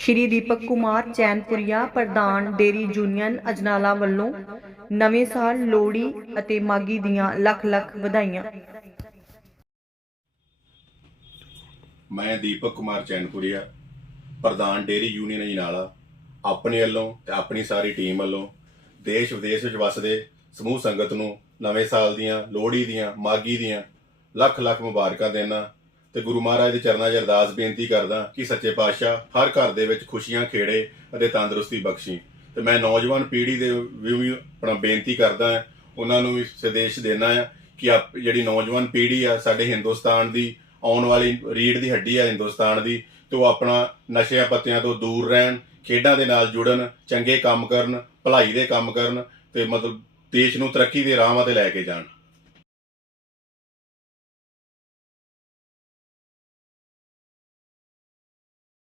ਸ਼੍ਰੀ ਦੀਪਕ ਕੁਮਾਰ ਚੈਨਪੁਰੀਆ ਪ੍ਰਧਾਨ dairy union Ajnala ਵੱਲੋਂ ਨਵੇਂ ਸਾਲ ਲੋਹੜੀ ਅਤੇ ਮਾਗੀ ਦੀਆਂ ਲੱਖ ਲੱਖ ਵਧਾਈਆਂ। ਮੈਂ ਦੀਪਕ ਕੁਮਾਰ ਚੈਨਪੁਰੀਆ, ਪ੍ਰਧਾਨ ਡੇਰੀ ਯੂਨੀਅਨ ਅਜਨਾਲਾ, ਆਪਣੇ ਵੱਲੋਂ ਤੇ ਆਪਣੀ ਸਾਰੀ ਟੀਮ ਵੱਲੋਂ ਦੇਸ਼ ਵਿਦੇਸ਼ ਵਿੱਚ ਵਸਦੇ ਸਮੂਹ ਸੰਗਤ ਨੂੰ ਨਵੇਂ ਸਾਲ ਦੀਆਂ, ਲੋਹੜੀ ਦੀਆਂ ਮਾਗੀ ਦੀਆਂ ਲੱਖ ਲੱਖ ਮੁਬਾਰਕਾਂ ਦੇਣਾ ਤੇ ਗੁਰੂ ਮਹਾਰਾਜ ਦੇ ਚਰਨਾਂ 'ਚ ਅਰਦਾਸ ਬੇਨਤੀ ਕਰਦਾ ਕਿ ਸੱਚੇ ਪਾਤਸ਼ਾਹ ਹਰ ਘਰ ਦੇ ਵਿੱਚ ਖੁਸ਼ੀਆਂ ਖੇੜੇ ਅਤੇ ਤੰਦਰੁਸਤੀ ਬਖਸ਼ੀ। ਤੇ ਮੈਂ ਨੌਜਵਾਨ ਪੀੜ੍ਹੀ ਦੇ ਵੀ ਆਪਣਾ ਬੇਨਤੀ ਕਰਦਾ ਹਾਂ, ਉਹਨਾਂ ਨੂੰ ਵੀ ਸੰਦੇਸ਼ ਦੇਣਾ ਹੈ ਕਿ ਆਪ ਜਿਹੜੀ ਨੌਜਵਾਨ ਪੀੜ੍ਹੀ ਆ, ਸਾਡੇ ਹਿੰਦੁਸਤਾਨ ਦੀ ਆਉਣ ਵਾਲੀ ਰੀੜ ਦੀ ਹੱਡੀ ਆ ਹਿੰਦੁਸਤਾਨ ਦੀ, ਤੇ ਉਹ ਆਪਣਾ ਨਸ਼ਿਆਂ ਪੱਤਿਆਂ ਤੋਂ ਦੂਰ ਰਹਿਣ, ਖੇਡਾਂ ਦੇ ਨਾਲ ਜੁੜਨ, ਚੰਗੇ ਕੰਮ ਕਰਨ, ਭਲਾਈ ਦੇ ਕੰਮ ਕਰਨ ਤੇ ਮਤਲਬ ਦੇਸ਼ ਨੂੰ ਤਰੱਕੀ ਦੇ ਰਾਹਾਂ ਤੇ ਲੈ ਕੇ ਜਾਣ।